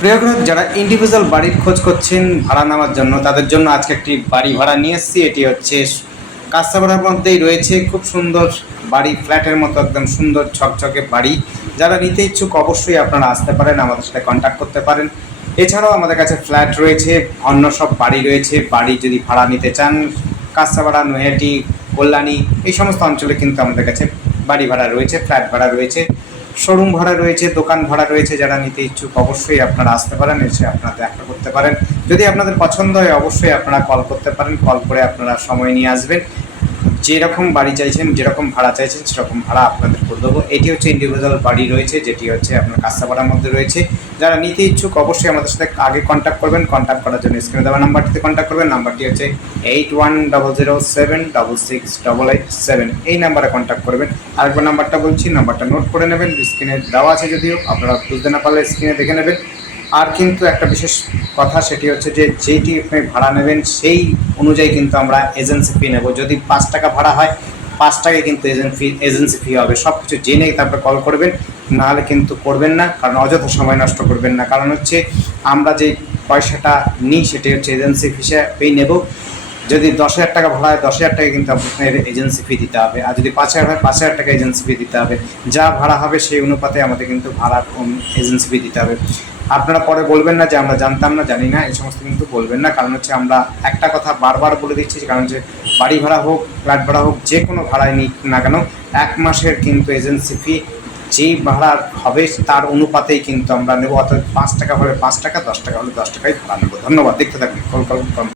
প্রিয় গ্রাহক, যারা ইন্ডিভিজুয়াল বাড়ির খোঁজ করছেন ভাড়া নেওয়ার জন্য, তাদের জন্য আজকে একটি বাড়ি ভাড়া নিয়ে এসেছি। এটি হচ্ছে কাঁচাপাড়ার মধ্যেই রয়েছে, খুব সুন্দর বাড়ি, ফ্ল্যাটের মতো একদম সুন্দর ঝকঝকে বাড়ি। যারা নিতে ইচ্ছুক অবশ্যই আপনারা আসতে পারেন, আমাদের সাথে কন্ট্যাক্ট করতে পারেন। এছাড়াও আমাদের কাছে ফ্ল্যাট রয়েছে, অন্য সব বাড়ি রয়েছে। বাড়ি যদি ভাড়া নিতে চান, কাঁচাপাড়া, নৈহাটি, কল্যাণী এই সমস্ত অঞ্চলে কিন্তু আমাদের কাছে বাড়ি ভাড়া রয়েছে, ফ্ল্যাট ভাড়া রয়েছে, শোরুম ভাড়া রয়েছে, দোকান ভাড়া রয়েছে। যারা নিতে ইচ্ছুক অবশ্যই আপনারা আসতে পারেন, এসে আপনারা দেখা করতে পারেন। যদি আপনাদের পছন্দ হয় অবশ্যই আপনারা কল করতে পারেন, কল করে আপনারা সময় নিয়ে আসবেন। যেরকম বাড়ি চাইছেন, যেরকম ভাড়া চাইছেন, সেরকম ভাড়া আপনাদের করে দেবো। এটি হচ্ছে ইন্ডিভিজুয়াল বাড়ি রয়েছে, যেটি হচ্ছে আপনার কাঁচাপাড়ার মধ্যে রয়েছে। যারা নিতে ইচ্ছুক অবশ্যই আমাদের সাথে আগে কন্ট্যাক্ট করবেন। কন্ট্যাক্ট করার জন্য স্ক্রিনে দেওয়া নাম্বারটিতে কন্ট্যাক্ট করবেন। নাম্বারটি হচ্ছে 8100766887। এই নাম্বারে কন্ট্যাক্ট করবেন। আরেকবার নাম্বারটা বলছি, নাম্বারটা নোট করে নেবেন। স্ক্রিনে দেওয়া আছে, যদিও আপনারা বুঝতে না পারলে স্ক্রিনে দেখে নেবেন। আর কিন্তু একটা বিশেষ কথা, সেটি হচ্ছে যে যেইটি আপনি ভাড়া নেবেন সেই অনুযায়ী কিন্তু আমরা এজেন্সি ফি নেব। যদি 5 টাকা ভাড়া হয়, 5 টাকায় কিন্তু এজেন্সি ফি হবে। সব কিছু জেনে তারপরে কল করবেন, নাহলে কিন্তু করবেন না। কারণ অযথা সময় নষ্ট করবেন না। কারণ হচ্ছে আমরা যে পয়সাটা নিই সেটি হচ্ছে এজেন্সি ফি নেব। যদি 10,000 টাকা ভাড়া হয়, 10,000 টাকা কিন্তু আপনার এজেন্সি ফি দিতে হবে। আর যদি 5,000 হয়, 5,000 টাকা এজেন্সি ফি দিতে হবে। যা ভাড়া হবে সেই অনুপাতে আমাদের কিন্তু ভাড়া এজেন্সি ফি দিতে হবে। আপনারা পরে বলবেন না যে আমরা জানতাম না, জানি না, এই সমস্ত কিন্তু বলবেন না। কারণ হচ্ছে আমরা একটা কথা বারবার বলে দিচ্ছি, কারণ হচ্ছে বাড়ি ভাড়া হোক, ফ্ল্যাট ভাড়া হোক, যে কোনো ভাড়ায় নিক না কেন, 1 মাসের কিন্তু এজেন্সি ফি যেই ভাড়া হবে তার অনুপাতেই কিন্তু আমরা নেব। অর্থাৎ 5 টাকা হলে 5 টাকা, 10 টাকা হলে 10 টাকাই ভাড়া নেব। ধন্যবাদ। দেখতে থাকবেন কল।